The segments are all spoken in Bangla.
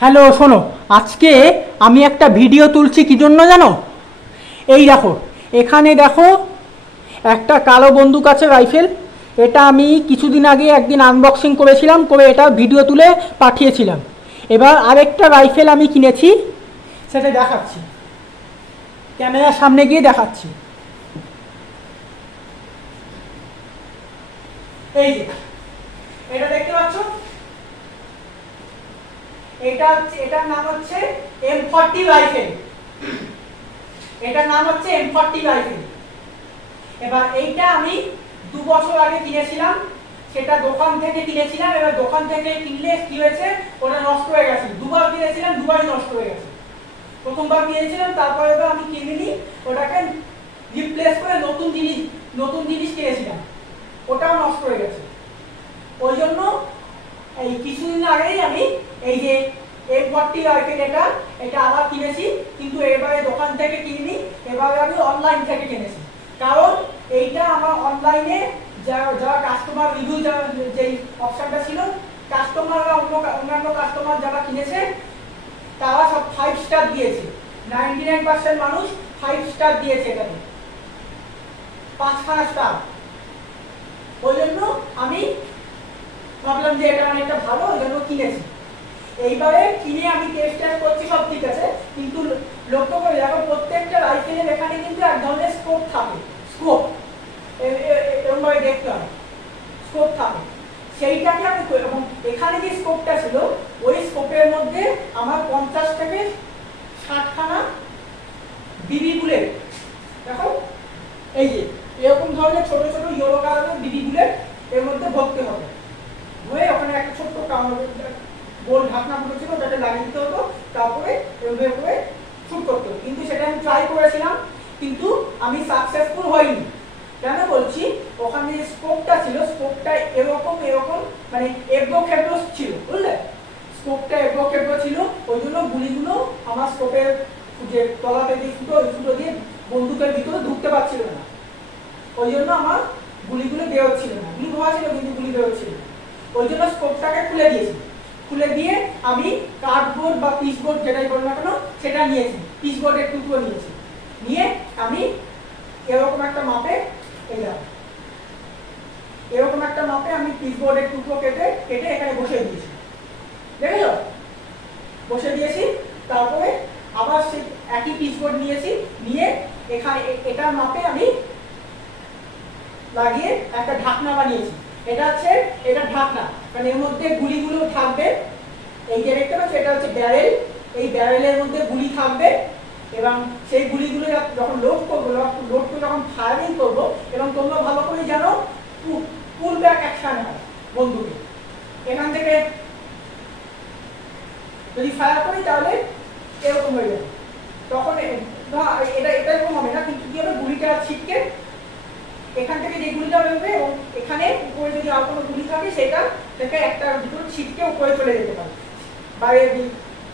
হ্যালো, শোনো। আজকে আমি একটা ভিডিও তুলছি কি জন্য জানো? এই দেখো, এখানে দেখো একটা কালো বন্দুক আছে, রাইফেল। এটা আমি কিছুদিন আগে একদিন আনবক্সিং করেছিলাম, করে এটা ভিডিও তুলে পাঠিয়েছিলাম। এবার আরেকটা রাইফেল আমি কিনেছি, সেটা দেখাচ্ছি, ক্যামেরার সামনে গিয়ে দেখাচ্ছি। এই যে এটা দেখতে পাচ্ছ, এটার নাম হচ্ছে M40 রাইফেল। এটার নাম হচ্ছে M40 রাইফেল। এবার এইটা আমি 2 বছর আগে কিনেছিলাম, সেটা দোকান থেকে কিনেছিলাম। এবার দোকান থেকে কিনলে কি হয়েছে, ওটা নষ্ট হয়ে গেছে। দুবার কিনেছিলাম, দুবারই নষ্ট হয়ে গেছে। প্রথমবার কিনেছিলাম, তারপরে এবার আমি কিনিনি, ওটাকে রিপ্লেস করে নতুন জিনিস কিনেছিলাম, ওটাও নষ্ট হয়ে গেছে। ওই জন্য এই কিছুদিন আগেই আমি এই যে M40 রাইফেল এটা আবার কিনেছি, কিন্তু এবারে দোকান থেকে কিনিনি, এবারে আমি অনলাইন থেকে কিনেছি। কারণ এইটা আমার অনলাইনে যারা কাস্টমার রিভিউ, যেই অপশনটা ছিল, কাস্টমাররা অন্যান্য কাস্টমার যারা কিনেছে তারা সব 5 স্টার দিয়েছে। 99% মানুষ 5 স্টার দিয়েছে, এখানে 5খানা স্টার। ওই জন্য আমি ভাবলাম যে এটা অনেকটা ভালো, ওই জন্য কিনেছি। এইবারে কিনে আমি টেস্ট করছি, সব ঠিক আছে, কিন্তু লক্ষ্য করে দেখো প্রত্যেকটা রাইফেলের এখানে কিন্তু এক ধরনের স্কোপ থাকে। স্কোপ এরকমভাবে দেখতে হয়, স্কোপ থাকে। সেইটাকে আমি, এবং এখানে যে স্কোপটা ছিল, ওই স্কোপের মধ্যে আমার 50 থেকে 60খানা বিবি বুলেট, দেখো এই যে এরকম ধরনের ছোট ছোট ইয়েলো কালারের বিবি বুলেট এর মধ্যে ভরতে হবে। হয়ে ওখানে একটা ছোট্ট গোল ঢাকনা পড়েছিল, ওটাকে লাগিয়ে দিতে হতো, তারপরে এভাবে করে শুট করতে হতো। কিন্তু সেটা আমি ট্রাই করেছিলাম, কিন্তু আমি সাকসেসফুল হইনি। কেন বলছি, ওখানে যে স্কোপটা ছিল, স্কোপটা এরকম মানে এবড়ো খেবড়ো ছিল, বুঝলে? স্কোপটা এবড়ো খেবড়ো ছিল, ওই জন্য গুলিগুলো আমার স্কোপের যে তলাতে যে ফুটো দিয়ে বন্দুকের ভিতরে ঢুকতে পারছিল না। ওই জন্য আমার গুলিগুলো বেরোচ্ছিল না, গুলি ভরা ছিল কিন্তু গুলি বেরোচ্ছিল না। ওই জন্য স্কোপটাকে খুলে দিয়েছি। খুলে দিয়ে আমি কার্ডবোর্ড বা পিসবোর্ড যেটাই বলো না কেন সেটা নিয়েছি, পিসবোর্ডের টুকরো নিয়েছি। নিয়ে আমি এরকম একটা মাপে, এরকম একটা মাপে আমি পিসবোর্ডের টুকরো কেটে এখানে বসে দিয়েছি। দেখেছো, বসে দিয়েছি। তারপরে আবার সেই একই পিসবোর্ড নিয়েছি, নিয়ে এখানে এটার মাপে আমি লাগিয়ে একটা ঢাকনা বানিয়েছি। এটা ঢাকনা, মানে এর মধ্যে গুলিগুলো থাকবে। এই যে দেখতে পাচ্ছ, এটা হচ্ছে ব্যারেল। এই ব্যারেলের মধ্যে গুলি থাকবে, এবং সেই গুলিগুলো যখন লোড করবো, যখন ফায়ারিং করবো, এবং তোমরা ভালো করে জানো পুল ব্যাক অ্যাকশন হয় বন্দুকে। এখান থেকে যদি ফায়ার করি তাহলে এরকম হয়ে যাবে। তখন এটা এরকম হবে না, কিন্তু কি হবে, গুলিটা ছিটকে এখান থেকে যে গুলিটা বেরোবে, এবং এখানে উপরে যদি আর কোনো গুলি থাকে সেটা থেকে একটা দুটো ছিটকে উপরে চলে যেতে পারে, বাইরে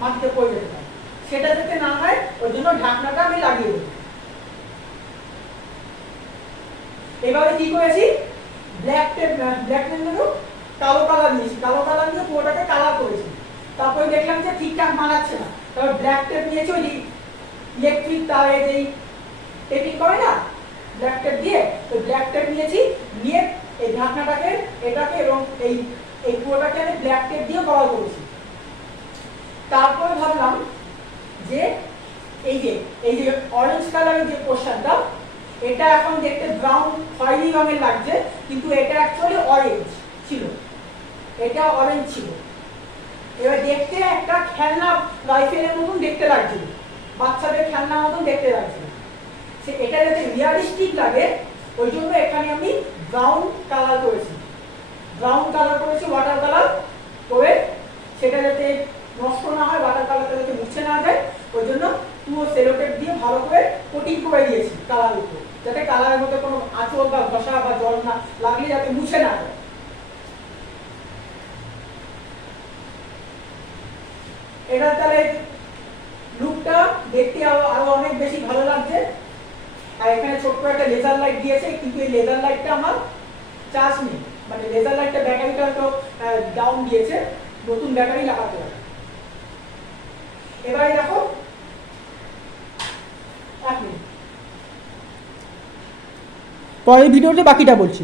মাটিতে পড়ে যেতে পারে। সেটা যাতে না হয় ওই জন্য ঢাকনাটা আমি লাগিয়ে দেবো। এবারে কি করেছি, ব্ল্যাক টেপ কালো কালার নিয়েছি, কালো কালার নিয়ে পুরোটাকে কালার করেছি। তারপরে দেখলাম যে ঠিকঠাক মানাচ্ছে না, তারপর ব্ল্যাক টেপ নিয়েছি, ওই ইলেকট্রিক তারে যেই টেপিং করে না, ব্ল্যাক টেপ দিয়ে ওই ব্ল্যাক টেপ নিয়েছি। নিয়ে এই ঢাকনাটাকে, এটাকে এবং এই পুরোটাকে আমি ব্ল্যাক টেপ দিয়ে কভার করেছি। তারপরে ভাবলাম যে এই যে অরেঞ্জ কালারের যে পোর্শনটা, এটা এখন দেখতে ব্রাউন খয়েরি রঙের লাগছে, কিন্তু এটা অ্যাকচুয়ালি অরেঞ্জ ছিল, এটা অরেঞ্জ ছিল। এবার দেখতে একটা খেলনা রাইফেলের মতন দেখতে লাগছিল, বাচ্চাদের খেলনার মতন দেখতে লাগছিল। এটা যাতে রিয়ালিস্টিক লাগে ওই জন্য এখানে আমি ব্রাউন কালার করেছি, ওয়াটার কালার করে, সেটা যাতে নষ্ট না হয়, ওয়াটার কালারটা যাতে মুছে না যায়, ওই জন্য পুরো সেলোটেপ দিয়ে ভালো করে কোটিং করে দিয়েছি কালারের উপর, যাতে কালারের মধ্যে কোনো আঁচড় বা ঘষা বা জল না লাগলে যাতে মুছে না যায়। এটা তাহলে লুকটা দেখতে আরো অনেক বেশি ভালো লাগছে। আর এখানে ছোট্ট একটা লেজার লাইট দিয়েছে, কিন্তু এই লেজার লাইটটা আমার চার্জ নেই, মানে লেজার লাইটটা ব্যাটারিটা তো ডাউন দিয়েছে, নতুন ব্যাটারি লাগাতে হবে। এবারে দেখো 1 মিনিট, পরের ভিডিওতে বাকিটা বলছি।